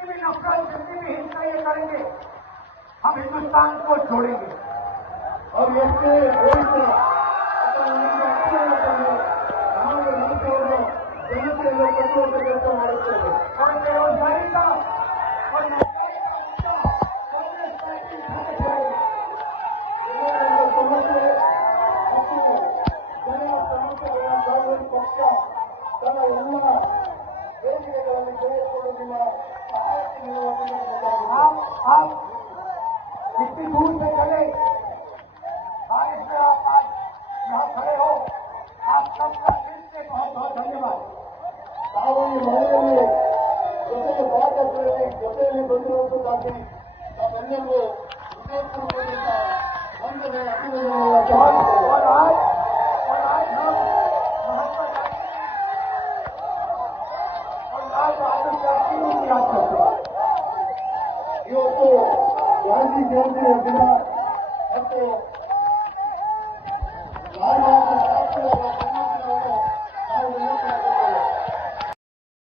जितनी भी नफरत, जितनी भी हिंसा ये करेंगे, हम हिंदुस्तान को छोड़ेंगे। और इसके ಜನತೆ ಕಟ್ಟುವಂತ ಕೆಲಸ ಮಾಡುತ್ತೇವೆ. और बेरोजगारी का और ಕಾಂಗ್ರೆಸ್ ಪಾರ್ಟಿ ಸಮಸ್ಯೆ ಮತ್ತು ಜನರ ಸಮಸ್ಯೆಗಳ ಕಾಂಗ್ರೆಸ್ ಪಕ್ಷ ತನ್ನ ಎಲ್ಲ ವೇದಿಕೆಗಳಲ್ಲಿ ತೆಗೆದುಕೊಳ್ಳುವುದಿಲ್ಲ. आप कितनी दूर से चले, बारिश में आप आज यहाँ खड़े हो, आप सबका दिल से बहुत बहुत धन्यवाद। ನಾವು ಈ ಮಳೆಯಲ್ಲಿ ಜೊತೆಗೆ ಭಾಗವಹಿಸಿ ಜೊತೆಯಲ್ಲಿ ಬಂದಿರುವುದಕ್ಕಾಗಿ ನಾವೆಲ್ಲರಿಗೂ ಹೃದಯಪೂರ್ವಕದಿಂದ ವಂದನೆ ಅಭಿನಂದನೆಗಳನ್ನು और आज हम महात्मा गांधी और लाल बहादुर शास्त्री को याद करते हैं। ಇವತ್ತು ಗಾಂಧಿ ಜಯಂತಿಯ ದಿನ ಮತ್ತು